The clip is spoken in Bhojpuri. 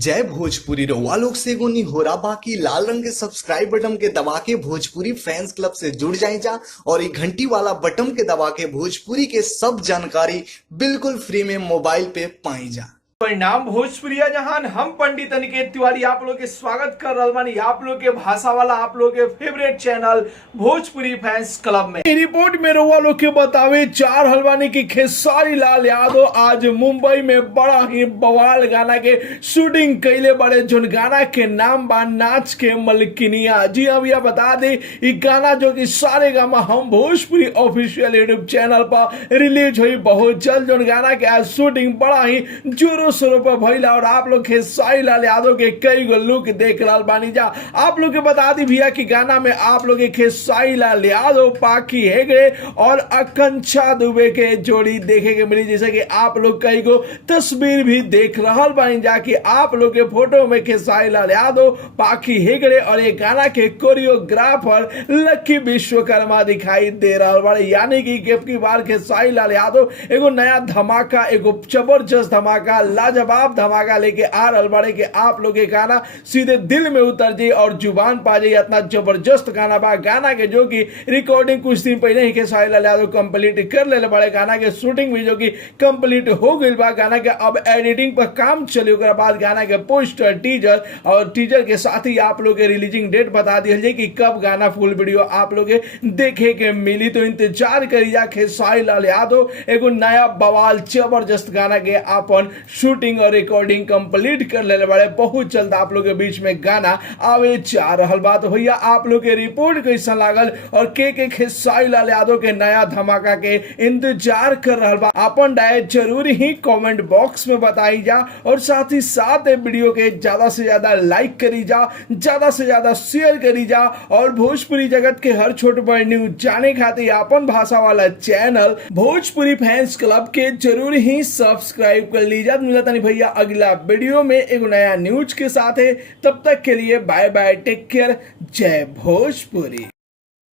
जय भोजपुरी रउआ लोग से एगो निहोरा बाकी लाल रंग के सब्सक्राइब बटन के दबा के भोजपुरी फैंस क्लब से जुड़ जाए जा और ये घंटी वाला बटन के दबा के भोजपुरी के सब जानकारी बिल्कुल फ्री में मोबाइल पे पाई जा। परिणाम भोजपुरिया जहान हम पंडित अनिकेत तिवारी आप लोग के स्वागत कर रहा बानी आप लोग के भाषा वाला आप लोग के favourite channel Bhojpuri fans club में। रिपोर्ट में रउआ लोग के बतावे चार हलवानी की खेसारी लाल यादव आज मुंबई में बड़ा ही बवाल गाना के शूटिंग कैले बड़े जोन गाना के नाम बा नाच के मलकिनिया। जी हाँ भैया बता दे ये गाना जो कि सारे गामा हम भोजपुरी ऑफिशियल यूट्यूब चैनल पर रिलीज हुई बहुत जल्द। जोन गाना के आज शूटिंग बड़ा ही जोरों शोरों पर भइला और आप लोग खेसारी लाल यादव के कई गो लुक देख रहा बानी जा। आप लोग के बता दी भैया कि गाना में आप लोग खेसारी लाल यादव, पाखी हेगड़े और आकांक्षा दुबे के जोड़ी देखे के मिली, जैसे कि आप लोग कई गो तस्वीर भी देख रहा बानी जा कि आप लोग के फोटो में खेसारी लाल यादव, पाखी हेगड़े और ये गाना के कोरियोग्राफर लक्की विश्वकर्मा दिखाई दे रहा बड़े। यानी कि की बार खेसारी लाल यादव एगो नया धमाका, एगो जबरदस्त धमाका, लाजवाब धमाका लेके आ रहा बड़े कि आप लोग के गाना सीधे दिल में उतर जाए और जुबान पा जाए। इतना जबरदस्त गाना बा, गाना के जो कि रिकॉर्डिंग कुछ दिन पहले ही खेसारी लाल यादव कंप्लीट कर ले बड़े। गाना के शूटिंग भी जो कि कंप्लीट हो गई बा। गाना के अब एडिटिंग पर काम चले बाद गाना के पोस्टर, टीजर और टीजर के साथ ही आप लोग के रिलीजिंग डेट बता दी जाए कि कब गाना फुल वीडियो आप लोग देखे के मिली। तो इंतजार करी जा खेसारी लाल यादव एगो नया बवाल जबरदस्त गाना के अपन शूटिंग और रिकॉर्डिंग कंप्लीट कर ले बड़े। बहुत जल्द आप लोग के बीच में गाना आवे जा रहा बात। भैया आप लोग के रिपोर्ट कैसा लागल और के खेसारी लाल यादव के नया धमाका के इंतजार कर रहा बा, अपन राय जरूर ही कमेंट बॉक्स में बताई जा और साथ ही साथ वीडियो के ज्यादा से ज्यादा लाइक करी जा, ज्यादा से ज्यादा शेयर करी जा और भोजपुरी जगत के हर छोट बड़ न्यूज जाने खातिर अपन भाषा वाला चैनल भोजपुरी फैंस क्लब के जरूर ही सब्सक्राइब कर लीजिए। मिलता नहीं भैया अगला वीडियो में एक नया न्यूज के साथ है, तब तक के लिए बाय बाय, टेक केयर, जय भोजपुरी।